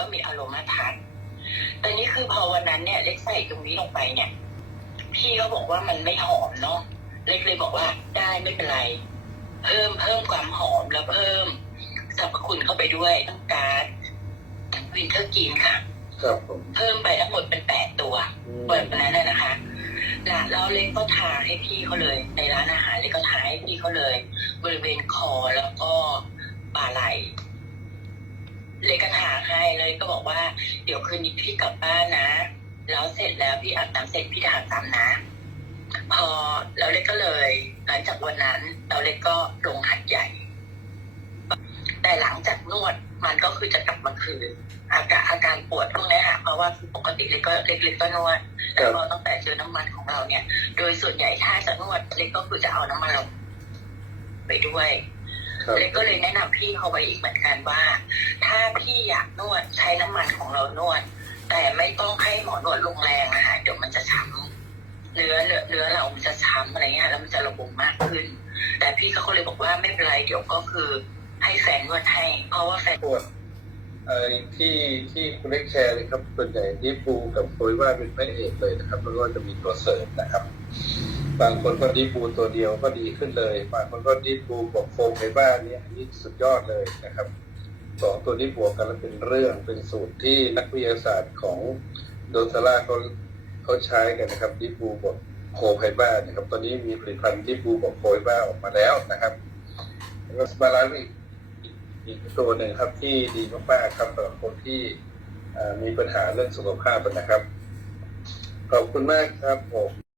ก็มีอารมณ์ทัศน์แต่นี่คือพอวันนั้นเนี่ย เล็กใส่ตรงนี้ลงไปเนี่ย พี่เขาบอกว่ามันไม่หอมเนาะเล็กเลยบอกว่าได้ไม่เป็นไร เพิ่มเพิ่มความหอมแล้วเพิ่มสรรพคุณเข้าไปด้วยต้องการวินเทอร์กีนค่ะครับผมเพิ่มไปทั้งหมดเป็นแปดตัวอืมเปิดมาแล้วนะคะแล้วแล้วเล็กก็ทาให้พี่เขาเลย ในร้านอาหารเล็กก็ทาให้พี่เขาเลย บริเวณคอแล้วก็บ่าไหล่ เล็กก็ทาให้เลยก็บอกว่า เดี๋ยวคืนนี้พี่กลับบ้านนะ แล้วเสร็จแล้วพี่อาบน้ำเสร็จพี่ทาตามนะ พอแล้วเล็กก็เลย หลังจากวันนั้นเราเล็กก็ลงหัดใหญ่ แต่หลังจากนวดมันก็คือจะกลับมาคืนอาการอาการปวดพวกนี้ค่ะเพราะว่าปกติเล็กก็เล็กเล็กก็นวดแล้วก็ตั้งแต่เจอน้ำมันของเราเนี่ย โดยส่วนใหญ่ถ้าจะนวดเล็กก็คือจะเอาน้ำมันเราไปด้วยครับเล็กก็เลยแนะนำพี่เขาไว้อีกเหมือนกันว่าถ้ากนวดใช้น้ำมันของเรานวด แต่ไม่ต้องให้หมอนวดลงแรงนะคะเดี๋ยวมันจะช้ำเนื้อเนื้อเนื้อเรามันจะช้ำอะไรเงี้ยแล้วมันจะระบมมากขึ้น แต่พี่เขาก็เลยบอกว่าไม่เป็นไรเดี๋ยวก็คือให้แฟนนวดให้เพราะว่าแฟนปวดเอ่อที่ที่คุณเล็กแชร์เลยครับส่วนใหญ่ดิฟูกับโคยว่าเป็นพระเอกเลยนะครับแล้วก็จะมีตัวเสริมนะครับ บางคนก็ดิฟูตัวเดียวก็ดีขึ้นเลย บางคนก็ดิฟูบวกโฟมไฟบ้าเนี่ยอันนี้สุดยอดเลยนะครับ สองตัวนี้บวกกันแล้วเป็นเรื่องเป็นสูตรที่นักวิทยาศาสตร์ของโดซาร่าเขาเขาใช้กันนะครับดิฟูบวกโคไฟบ้านะครับ ตอนนี้มีผลิตภัณฑ์ดิฟูบวกโคไฟบ้าออกมาแล้วนะครับแล้วก็สบาลานซ์อีกอีกตัวหนึ่งครับที่ดีมากๆครับสำหรับคนที่มีปัญหาเรื่องสุขภาพนะครับ ขอบคุณมากครับผม